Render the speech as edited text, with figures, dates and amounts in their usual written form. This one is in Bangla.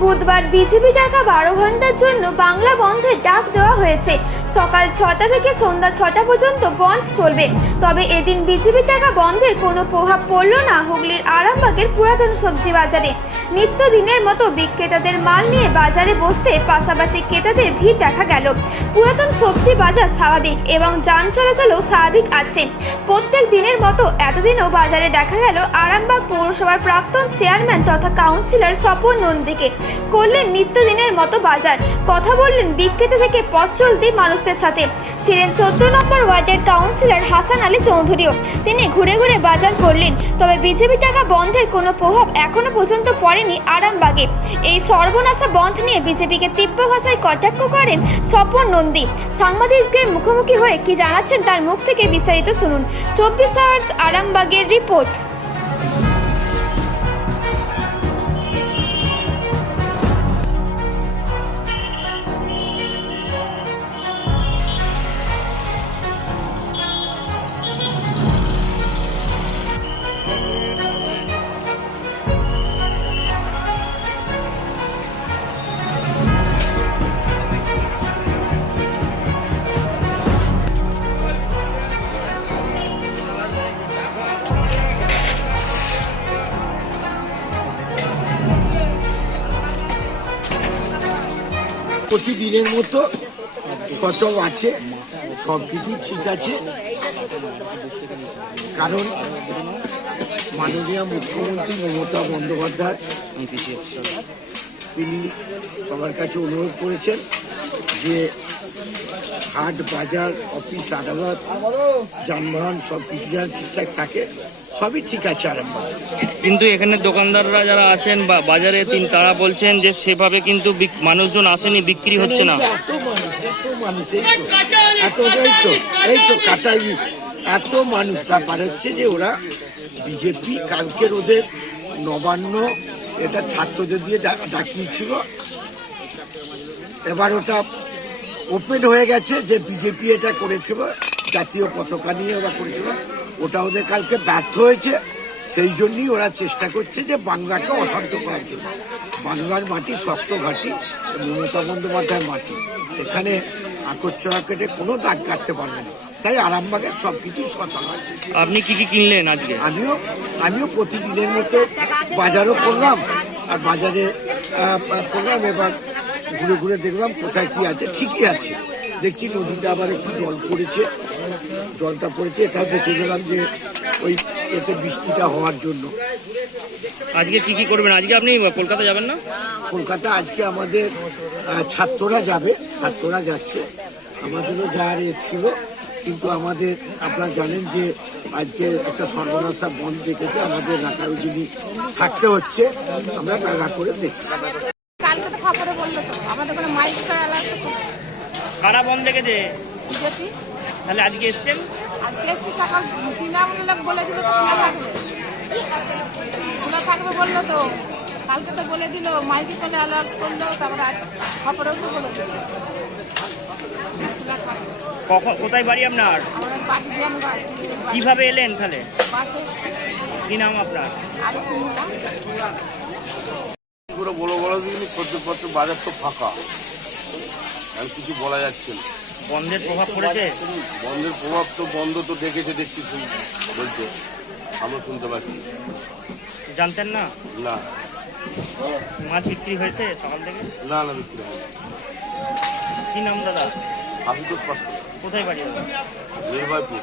বুধবার বিজেপি ডাকা 12 ঘন্টার জন্য বাংলা বন্ধের ডাক দেওয়া হয়েছে। সকাল 6টা থেকে সন্ধ্যা 6টা পর্যন্ত বন্ধ চলবে। তবে এদিন বিজেপি ডাকা বন্ধের কোনো প্রভাব পড়ল না হুগলির আরামবাগের পুরাতন সবজি বাজারে। নিত্যদিনের মতো বিক্রেতাদের মাল নিয়ে বাজারে বসতে পাশাপাশি ক্রেতাদের ভিড় দেখা গেল। পুরাতন সবজি বাজার স্বাভাবিক এবং যান চলাচলও স্বাভাবিক আছে। প্রত্যেক দিনের মতো এতদিনও বাজারে দেখা গেল আরামবাগ পৌরসভার প্রাক্তন চেয়ারম্যান তথা কাউন্সিলর স্বপন নন্দীকে। করলেন নিত্যদিনের মতো বাজার, কথা বললেন বিক্রেতা থেকে পথ চলতি মানুষদের সাথে। ছিলেন 14 নম্বর ওয়ার্ডের কাউন্সিলর হাসান আলী চৌধুরীও। তিনি ঘুরে ঘুরে বাজার করলেন। তবে বিজেপি টাকা বন্ধের কোনো প্রভাব এখনো পর্যন্ত পড়েনি আরামবাগে। এই সর্বনাশা বন্ধ নিয়ে বিজেপিকে তীব্র ভাষায় কটাক্ষ করেন স্বপন নন্দী। সাংবাদিকদের মুখোমুখি হয়ে কি জানাচ্ছেন তার মুখ থেকে বিস্তারিত শুনুন। 24 আওয়ার্স আরামবাগের রিপোর্ট। প্রতিদিনের মতো সচল আছে, সব কিছু ঠিক আছে। কারণ মাননীয় মুখ্যমন্ত্রী মমতা বন্দ্যোপাধ্যায় তিনি সবার কাছে অনুরোধ করেছেন যে হাট, বাজার, অফিস, আদালত, যানবাহন সব কিছু যেন ঠিকঠাক থাকে। সবই ঠিক আছে আরামবাগ। কিন্তু এখানে দোকানদাররা যারা আছেন বা বাজারে তারা বলছেন যে সেভাবে কিন্তু মানুষজন আসেনি, বিক্রি হচ্ছে না। এত মানুষ এই তো কাটাই এত মানুষ। ব্যাপার হচ্ছে যে ওরা বিজেপি কালকের ওদের নবান্ন এটা ছাত্রদের দিয়ে ডাকিয়েছিল। এবার ওটা ওপেন হয়ে গেছে যে বিজেপি এটা করেছিল, জাতীয় পতাকা নিয়ে ওরা করেছিল। ওটা ওদের কালকে ব্যর্থ হয়েছে। সেই জন্যই ওরা চেষ্টা করছে যে বাংলাকে অশান্ত করার জন্য। বাংলার মাটি শক্ত ঘাঁটি, মমতা বন্দ্যোপাধ্যায়ের মাটি। এখানে আকর্ষণা কেটে কোনো দাগ কাটতে পারবে না। তাই আরামবাগের সব কিছুই সচল আছে। আপনি কি কি কিনলেন আজকে? আমিও প্রতিদিনের মতো বাজারও করলাম, আর বাজারে করলাম। এবার ঘুরে ঘুরে দেখলাম কোথায় কি আছে। ঠিকই আছে। দেখছি নদীটা আবার একটু জলটা পড়েছে। এটা দেখে গেলাম যে ওই এতে বৃষ্টিটা হওয়ার জন্য। আজকে কি কি করবেন? আজকে আপনি কলকাতা যাবেন না? কলকাতা আজকে আমাদের ছাত্ররা যাচ্ছে। আমাদেরও যাওয়ার ছিল, কিন্তু আমাদের আপনারা জানেন যে আজকে একটা সর্বনাশা বন্ধ দেখেছে। আমাদের এলাকার যিনি থাকতে হচ্ছে, আমরা টাকা করে দেখছি। কারা বন্ধ দেখেছে? তাহলে আজকে এসছেন? আজকে এসছি সকাল 3টা বলে দিল খোলা থাকবে বললো তো। কালকে তো বলে দিল, মাইকে করে অ্যালার্ট করলো, তারপরে খবরেও তো বলে দিল। কোথায় বাড়ি আপনার? কিভাবে এলেন তাহলে? কি নাম আপনার? বড় দিন সত্যপত্র বাজার তো ফাঁকা, আর কিছু বলা যাচ্ছে না। বন্ধের প্রভাব পড়েছে? বন্ধের প্রভাব তো বন্ধ তো দেখছি বলছে, আমরা শুনতে পাচ্ছি। জানতেন না? না। মাছ বিক্রি হয়েছে সকাল থেকে? না বিক্রি হয়নি। কি নাম দাদা? আশুতোষ পাত্র। কোথায় বাড়ি? নির্বাচন।